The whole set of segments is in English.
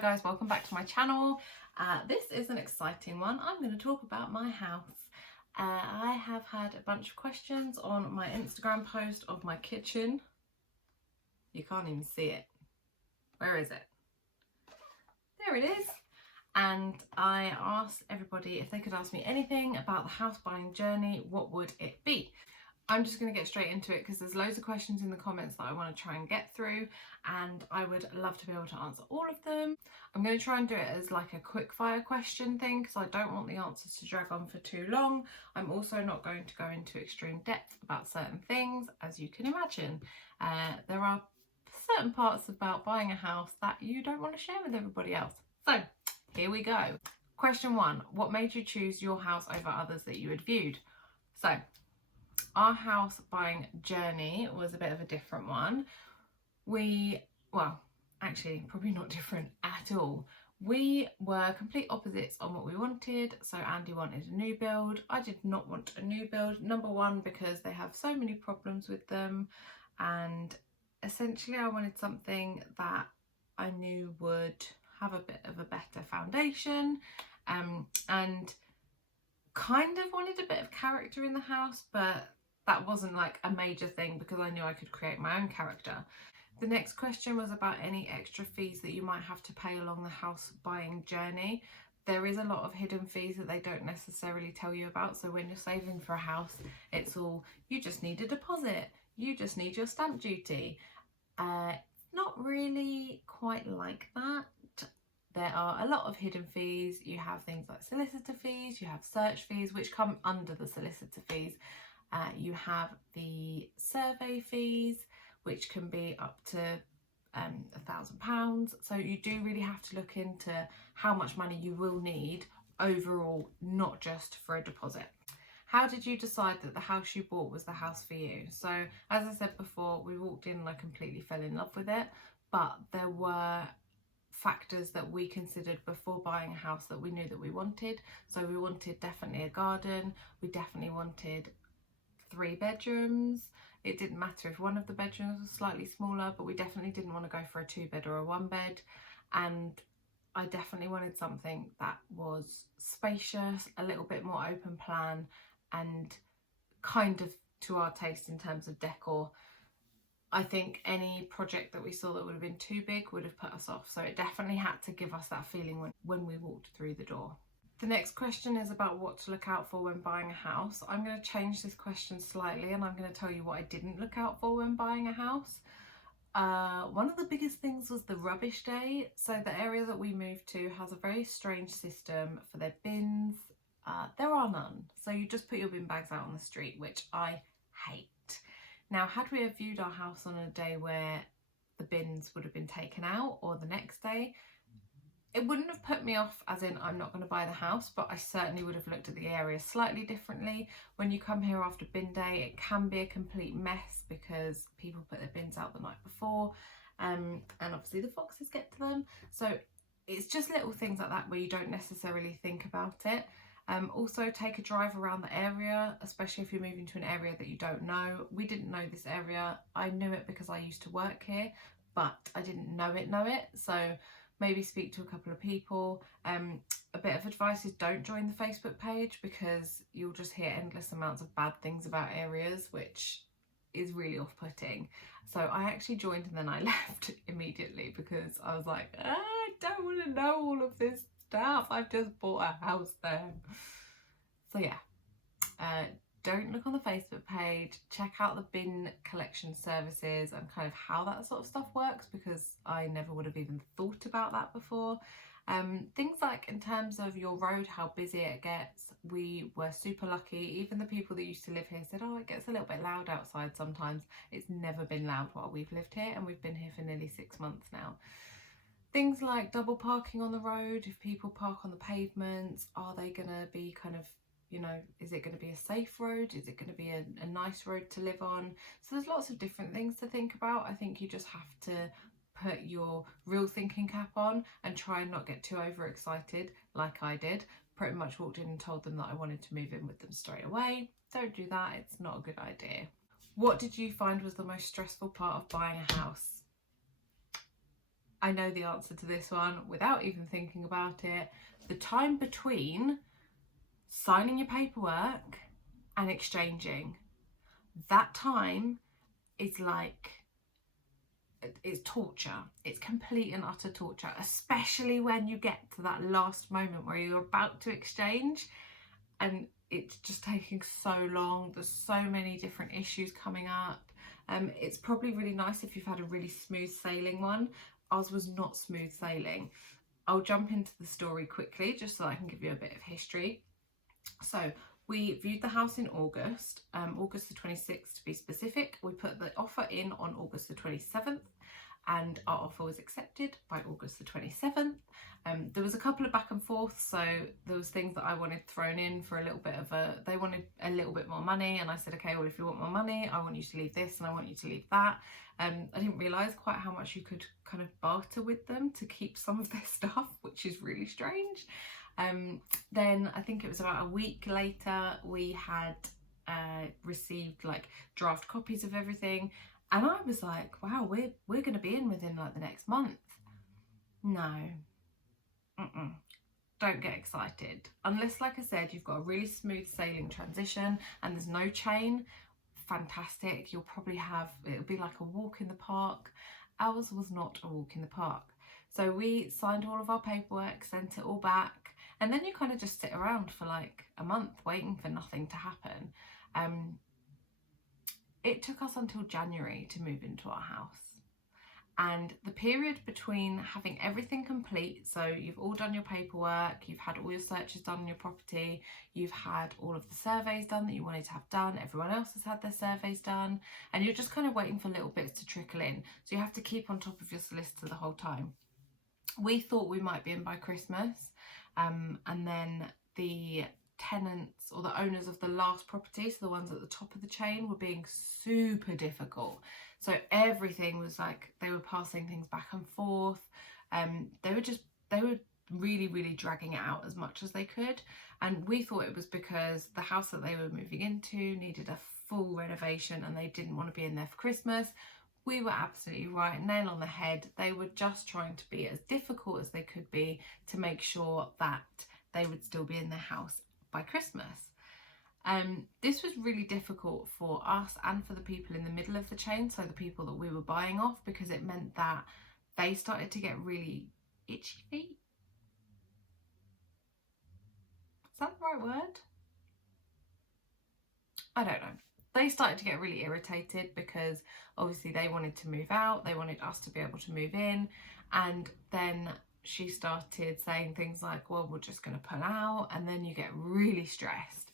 guys, welcome back to my channel. This is an exciting one. I'm going to talk about my house. I have had a bunch of questions on my Instagram post of my kitchen. You can't even see it. Where is it? There it is. And I asked everybody if they could ask me anything about the house buying journey, what would it be? I'm just going to get straight into it because there's loads of questions in the comments that I want to try and get through, and I would love to be able to answer all of them. I'm going to try and do it as like a quick fire question thing because I don't want the answers to drag on for too long. I'm also not going to go into extreme depth about certain things, as you can imagine. There are certain parts about buying a house that you don't want to share with everybody else. So here we go. Question 1. What made you choose your house over others that you had viewed? So our house buying journey was a bit of a different one. Actually probably not different at all. We were complete opposites on what we wanted. So Andy wanted a new build. I did not want a new build. Number one, because they have so many problems with them, and essentially I wanted something that I knew would have a bit of a better foundation, and kind of wanted a bit of character in the house, but that wasn't like a major thing because I knew I could create my own character. The next question was about any extra fees that you might have to pay along the house buying journey. There is a lot of hidden fees that they don't necessarily tell you about. So when you're saving for a house, it's all, you just need a deposit, you just need your stamp duty. Not really quite like that. There are a lot of hidden fees. You have things like solicitor fees, you have search fees, which come under the solicitor fees. You have the survey fees, which can be up to £1,000. So you do really have to look into how much money you will need overall, not just for a deposit. How did you decide that the house you bought was the house for you? So as I said before, we walked in and I completely fell in love with it, but there were factors that we considered before buying a house that we knew that we wanted. So we wanted definitely a garden, we definitely wanted 3 bedrooms. It didn't matter if one of the bedrooms was slightly smaller, but we definitely didn't want to go for a 2-bed or a 1-bed. And I definitely wanted something that was spacious, a little bit more open plan, and kind of to our taste in terms of decor. I think any project that we saw that would have been too big would have put us off. So it definitely had to give us that feeling when we walked through the door. The next question is about what to look out for when buying a house. I'm going to change this question slightly and I'm going to tell you what I didn't look out for when buying a house. One of the biggest things was the rubbish day. So the area that we moved to has a very strange system for their bins. There are none. So you just put your bin bags out on the street, which I hate. Now, had we have viewed our house on a day where the bins would have been taken out, or the next day, it wouldn't have put me off, as in I'm not going to buy the house, but I certainly would have looked at the area slightly differently. When you come here after bin day, it can be a complete mess because people put their bins out the night before, and obviously the foxes get to them. So it's just little things like that where you don't necessarily think about it. Also take a drive around the area, especially if you're moving to an area that you don't know. We didn't know this area. I knew it because I used to work here, but I didn't know it. So maybe speak to a couple of people. A bit of advice is don't join the Facebook page because you'll just hear endless amounts of bad things about areas, which is really off-putting. So I actually joined and then I left immediately because I was like, I don't want to know all of this stuff. I've just bought a house there. So yeah, don't look on the Facebook page. Check out the bin collection services and kind of how that sort of stuff works, because I never would have even thought about that before. Things like in terms of your road, how busy it gets. We were super lucky. Even the people that used to live here said, oh, it gets a little bit loud outside sometimes. It's never been loud while we've lived here, and we've been here for nearly 6 months now. Things like double parking on the road. If people park on the pavements, are they going to be kind of, you know, is it going to be a safe road? Is it going to be a nice road to live on? So there's lots of different things to think about. I think you just have to put your real thinking cap on and try and not get too overexcited like I did. Pretty much walked in and told them that I wanted to move in with them straight away. Don't do that. It's not a good idea. What did you find was the most stressful part of buying a house? I know the answer to this one without even thinking about it. The time between signing your paperwork and exchanging, that time is like, it's torture. It's complete and utter torture, especially when you get to that last moment where you're about to exchange and it's just taking so long. There's so many different issues coming up. It's probably really nice if you've had a really smooth sailing one. Ours was not smooth sailing. I'll jump into the story quickly just so I can give you a bit of history. So we viewed the house in August, August the 26th to be specific. We put the offer in on August the 27th and our offer was accepted by August the 27th. There was a couple of back and forth, so there was things that I wanted thrown in for a little bit of they wanted a little bit more money, and I said, okay, well, if you want more money, I want you to leave this and I want you to leave that. I didn't realise quite how much you could kind of barter with them to keep some of their stuff, which is really strange. Then I think it was about a week later, we had received like draft copies of everything, and I was like, wow, we're going to be in within like the next month. No, don't get excited unless, like I said, you've got a really smooth sailing transition and there's no chain. Fantastic, you'll probably have, it'll be like a walk in the park. Ours was not a walk in the park. So we signed all of our paperwork, sent it all back, and then you kind of just sit around for like a month waiting for nothing to happen. It took us until January to move into our house. And the period between having everything complete, so you've all done your paperwork, you've had all your searches done on your property, you've had all of the surveys done that you wanted to have done, everyone else has had their surveys done, and you're just kind of waiting for little bits to trickle in. So you have to keep on top of your solicitor the whole time. We thought we might be in by Christmas, and then the tenants or the owners of the last property, so the ones at the top of the chain, were being super difficult. So everything was like, they were passing things back and forth. They were really dragging it out as much as they could. And we thought it was because the house that they were moving into needed a full renovation and they didn't want to be in there for Christmas. We were absolutely right, nail on the head. They were just trying to be as difficult as they could be to make sure that they would still be in their house by Christmas. This was really difficult for us and for the people in the middle of the chain, so the people that we were buying off, because it meant that they started to get really itchy feet. Is that the right word? I don't know. They started to get really irritated because obviously they wanted to move out, they wanted us to be able to move in, and then she started saying things like, well, we're just going to pull out, and then you get really stressed.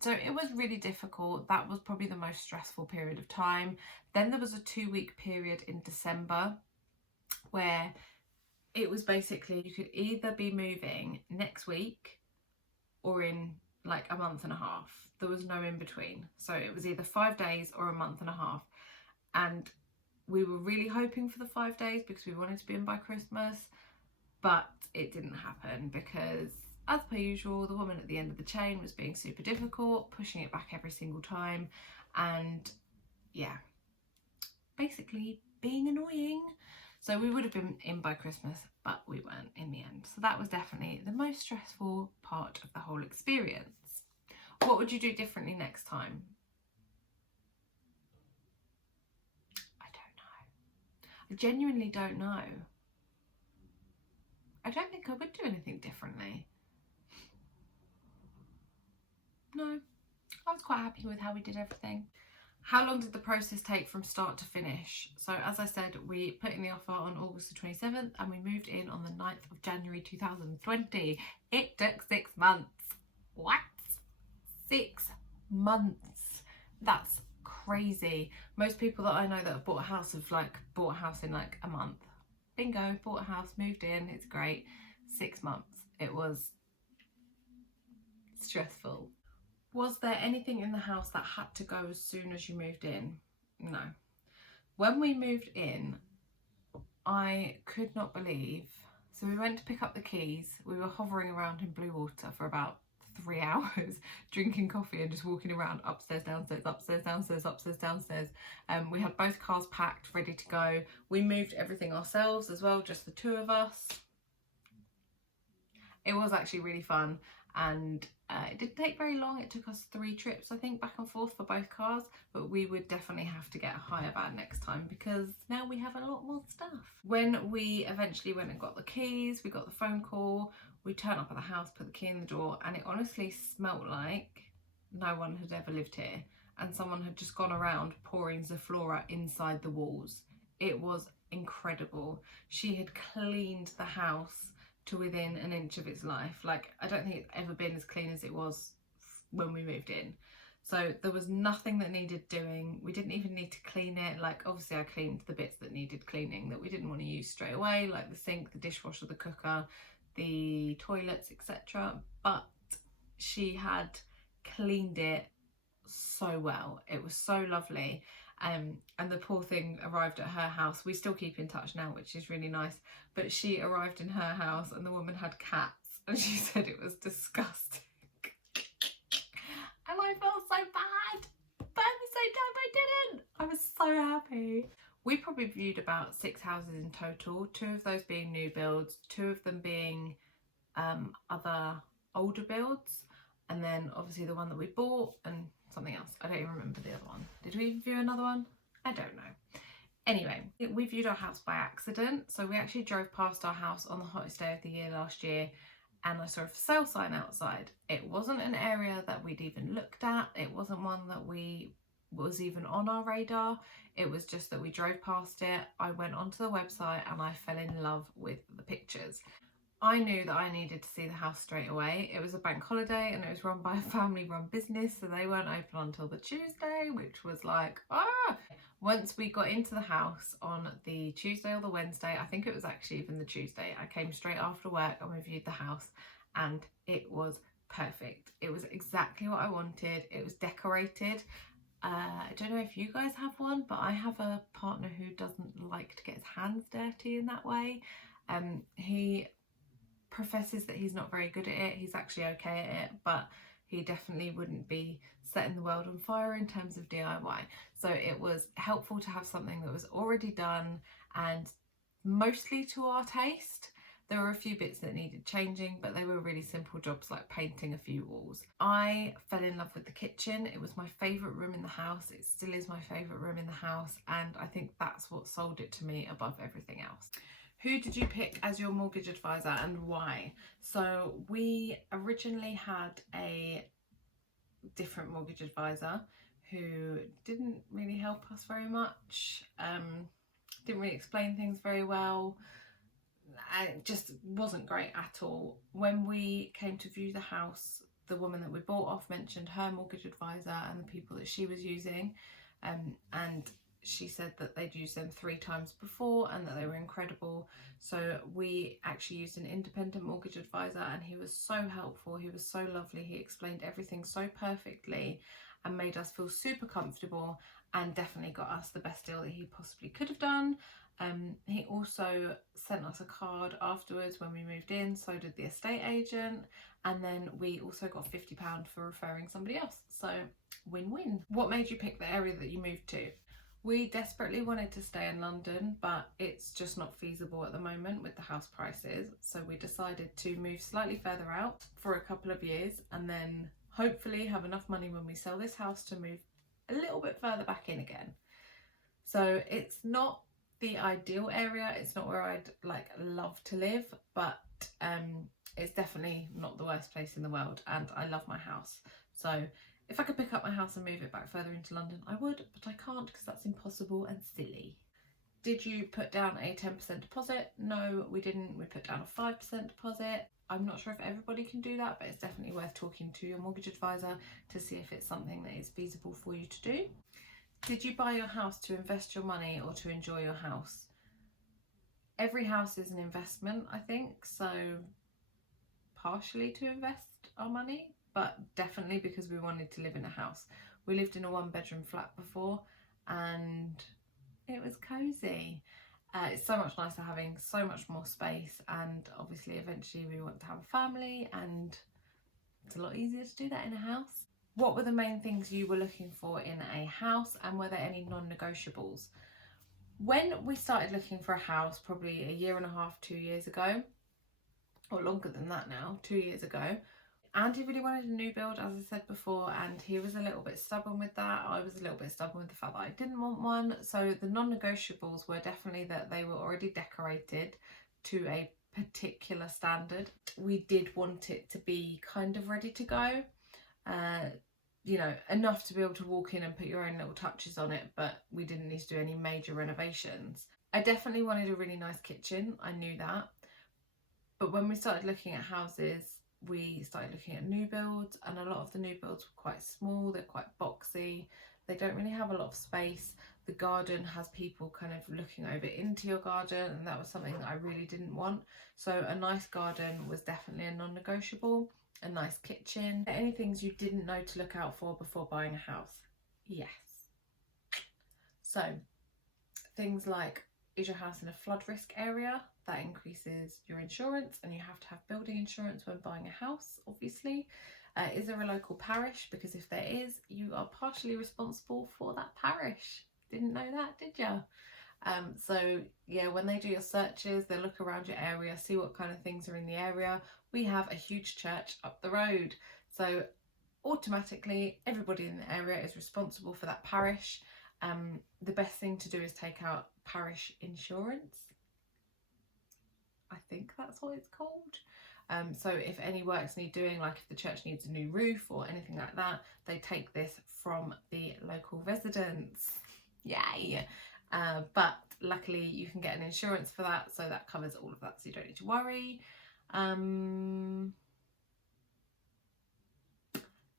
So it was really difficult. That was probably the most stressful period of time. Then there was a 2-week period in December where it was basically, you could either be moving next week or in like a month and a half. There was no in between. So it was either 5 days or a month and a half. And we were really hoping for the 5 days because we wanted to be in by Christmas, but it didn't happen because, as per usual, the woman at the end of the chain was being super difficult, pushing it back every single time, and yeah, basically being annoying. So we would have been in by Christmas, but we weren't in the end. So that was definitely the most stressful part of the whole experience. What would you do differently next time? I don't know. I genuinely don't know. I don't think I would do anything differently. No, I was quite happy with how we did everything. How long did the process take from start to finish? So as I said, we put in the offer on August the 27th and we moved in on the 9th of January 2020. It took 6 months. What? 6 months. That's crazy. Most people that I know that have bought a house have like bought a house in like a month. Bingo, bought a house, moved in, it's great. 6 months. It was stressful. Was there anything in the house that had to go as soon as you moved in? No. When we moved in, I could not believe, so we went to pick up the keys. We were hovering around in Bluewater for about 3 hours drinking coffee and just walking around upstairs, downstairs, upstairs, downstairs, upstairs, downstairs. We had both cars packed, ready to go. We moved everything ourselves as well, just the two of us. It was actually really fun, and it didn't take very long. It took us 3 trips, I think, back and forth for both cars, but we would definitely have to get a hire van next time because now we have a lot more stuff. When we eventually went and got the keys, we got the phone call, we turned up at the house, put the key in the door, and it honestly smelt like no one had ever lived here, and someone had just gone around pouring Zoflora inside the walls. It was incredible. She had cleaned the house to within an inch of its life. Like, I don't think it's ever been as clean as it was when we moved in. So there was nothing that needed doing. We didn't even need to clean it. Like, obviously I cleaned the bits that needed cleaning that we didn't want to use straight away, like the sink, the dishwasher, the cooker, the toilets, etc. But she had cleaned it so well. It was so lovely. And the poor thing arrived at her house. We still keep in touch now, which is really nice, but she arrived in her house and the woman had cats and she said it was disgusting. And I felt so bad, but at the same time I didn't. I was so happy. We probably viewed about 6 houses in total, 2 of those being new builds, 2 of them being other older builds, and then obviously the one that we bought and something else. I don't even remember the other one. Did we view another one? I don't know. Anyway, we viewed our house by accident. So we actually drove past our house on the hottest day of the year last year, and I saw a for sale sign outside. It wasn't an area that we'd even looked at. It wasn't one that was even on our radar. It was just that we drove past it. I went onto the website and I fell in love with the pictures. I knew that I needed to see the house straight away. It was a bank holiday and it was run by a family-run business, so they weren't open until the Tuesday, which was like, ah! Once we got into the house on the Tuesday or the Wednesday, I think it was actually even the Tuesday, I came straight after work and we viewed the house and it was perfect. It was exactly what I wanted. It was decorated. I don't know if you guys have one, but I have a partner who doesn't like to get his hands dirty in that way. He professes that he's not very good at it. He's actually okay at it, but he definitely wouldn't be setting the world on fire in terms of DIY. So it was helpful to have something that was already done and mostly to our taste. There were a few bits that needed changing, but they were really simple jobs like painting a few walls. I fell in love with the kitchen. It was my favourite room in the house. It still is my favourite room in the house, and I think that's what sold it to me above everything else. Who did you pick as your mortgage advisor and why? So we originally had a different mortgage advisor who didn't really help us very much, didn't really explain things very well, and it just wasn't great at all. When we came to view the house, the woman that we bought off mentioned her mortgage advisor and the people that she was using, and she said that they'd used them 3 times before and that they were incredible. So we actually used an independent mortgage advisor and he was so helpful. He was so lovely. He explained everything so perfectly and made us feel super comfortable and definitely got us the best deal that he possibly could have done. He also sent us a card afterwards when we moved in, so did the estate agent, and then we also got £50 for referring somebody else. So win-win. What made you pick the area that you moved to? We desperately wanted to stay in London, but it's just not feasible at the moment with the house prices. So we decided to move slightly further out for a couple of years and then hopefully have enough money when we sell this house to move a little bit further back in again. So it's not the ideal area. It's not where I'd love to live, but it's definitely not the worst place in the world and I love my house. So if I could pick up my house and move it back further into London, I would, but I can't because that's impossible and silly. Did you put down a 10% deposit? No, we didn't. We put down a 5% deposit. I'm not sure if everybody can do that, but it's definitely worth talking to your mortgage advisor to see if it's something that is feasible for you to do. Did you buy your house to invest your money or to enjoy your house? Every house is an investment, I think, so partially to invest our money, but definitely because we wanted to live in a house. We lived in a 1-bedroom flat before and it was cozy. It's so much nicer having so much more space, and obviously eventually we want to have a family and It's a lot easier to do that in a house. What were the main things you were looking for in a house, and were there any non-negotiables? When we started looking for a house, probably a year and a half, 2 years ago, or longer than that now, 2 years ago, Andy really wanted a new build, as I said before, and he was a little bit stubborn with that. I was a little bit stubborn with the fact that I didn't want one. So the non-negotiables were definitely that they were already decorated to a particular standard. We did want it to be kind of ready to go, you know, enough to be able to walk in and put your own little touches on it, but we didn't need to do any major renovations. I definitely wanted a really nice kitchen, I knew that. But when we started looking at houses, we started looking at new builds, and a lot of the new builds were quite small, they're quite boxy, they don't really have a lot of space. The garden has people kind of looking over into your garden, and that was something that I really didn't want. So a nice garden was definitely a non-negotiable. A nice kitchen. Any things you didn't know to look out for before buying a house? Yes. So things like, is your house in a flood risk area? That increases your insurance, and you have to have building insurance when buying a house, obviously. Is there a local parish? Because if there is, you are partially responsible for that parish. Didn't know that, did you? So yeah, when they do your searches, they look around your area, see what kind of things are in the area. We have a huge church up the road, so automatically everybody in the area is responsible for that parish. The best thing to do is take out parish insurance. I think that's what it's called. So if any works need doing, like if the church needs a new roof or anything like that, they take this from the local residents. Yay! But luckily you can get an insurance for that, so that covers all of that, so you don't need to worry.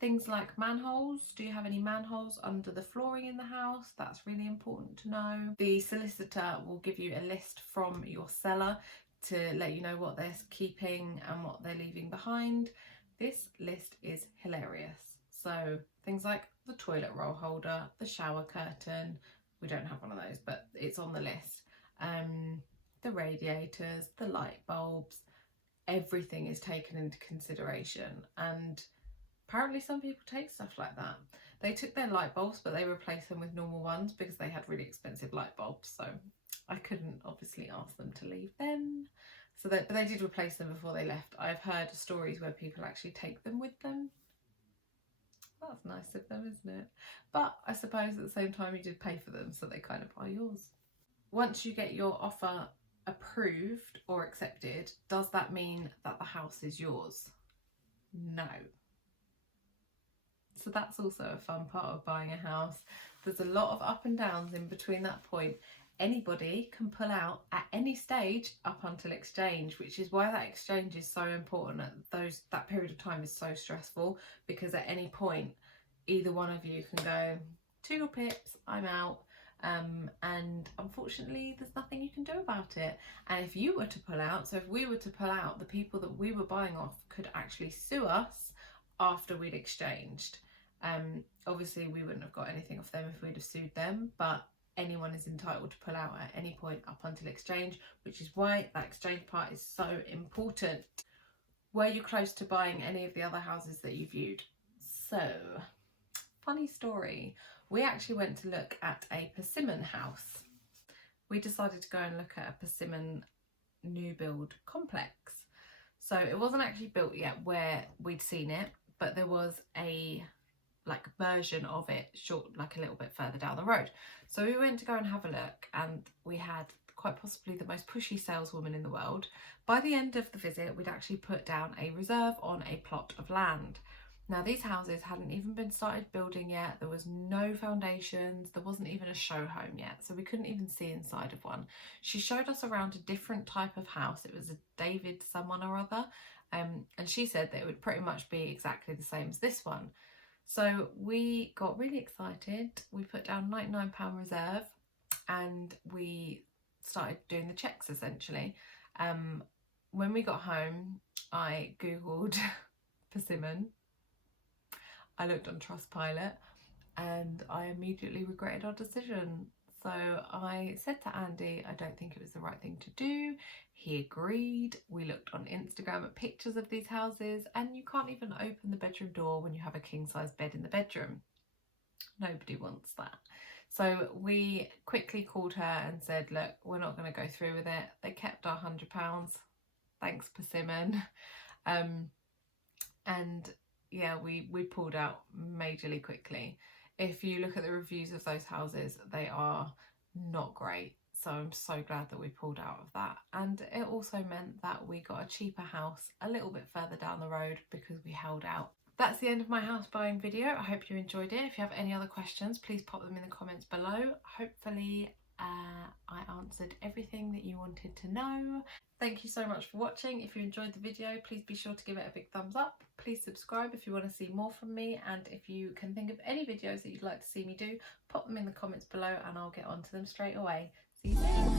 Things like manholes. Do you have any manholes under the flooring in the house? That's really important to know. The solicitor will give you a list from your seller to let you know what they're keeping and what they're leaving behind. This list is hilarious. So things like the toilet roll holder, the shower curtain, we don't have one of those, but it's on the list. The radiators, the light bulbs, everything is taken into consideration, and apparently some people take stuff like that. They took their light bulbs, but they replaced them with normal ones because they had really expensive light bulbs, so I couldn't obviously ask them to leave them. So but they did replace them before they left. I've heard stories where people actually take them with them. That's nice of them, isn't it? But I suppose at the same time you did pay for them, so they kind of are yours. Once you get your offer approved or accepted, does that mean that the house is yours? No. So that's also a fun part of buying a house. There's a lot of up and downs in between that point. Anybody can pull out at any stage up until exchange, which is why that exchange is so important. That period of time is so stressful, because at any point either one of you can go, toodle pips, I'm out. And unfortunately there's nothing you can do about it. And if you were to pull out, so if we were to pull out, the people that we were buying off could actually sue us after we'd exchanged. Obviously we wouldn't have got anything off them if we'd have sued them, but anyone is entitled to pull out at any point up until exchange, which is why that exchange part is so important. Were you close to buying any of the other houses that you viewed? So, funny story. We actually went to look at a Persimmon house. We decided to go and look at a Persimmon new build complex. So it wasn't actually built yet where we'd seen it, but there was a version of it a little bit further down the road. So we went to go and have a look, and we had quite possibly the most pushy saleswoman in the world. By the end of the visit, we'd actually put down a reserve on a plot of land. Now these houses hadn't even been started building yet. There was no foundations. There wasn't even a show home yet, so we couldn't even see inside of one. She showed us around a different type of house. It was a David someone or other, and she said that it would pretty much be exactly the same as this one. So we got really excited. We put down £99 reserve, and we started doing the checks essentially. When we got home, I googled Persimmon. I looked on Trustpilot, and I immediately regretted our decision. So I said to Andy, I don't think it was the right thing to do. He agreed. We looked on Instagram at pictures of these houses, and you can't even open the bedroom door when you have a king-size bed in the bedroom. Nobody wants that. So we quickly called her and said, look, we're not going to go through with it. They kept our £100. Thanks, Persimmon. And yeah, we pulled out majorly quickly. If you look at the reviews of those houses, they are not great. So I'm so glad that we pulled out of that. And it also meant that we got a cheaper house a little bit further down the road because we held out. That's the end of my house buying video. I hope you enjoyed it. If you have any other questions, please pop them in the comments below. Hopefully I answered everything that you wanted to know. Thank you so much for watching. If you enjoyed the video, please be sure to give it a big thumbs up. Please subscribe if you want to see more from me, and if you can think of any videos that you'd like to see me do, pop them in the comments below and I'll get onto them straight away. See you soon.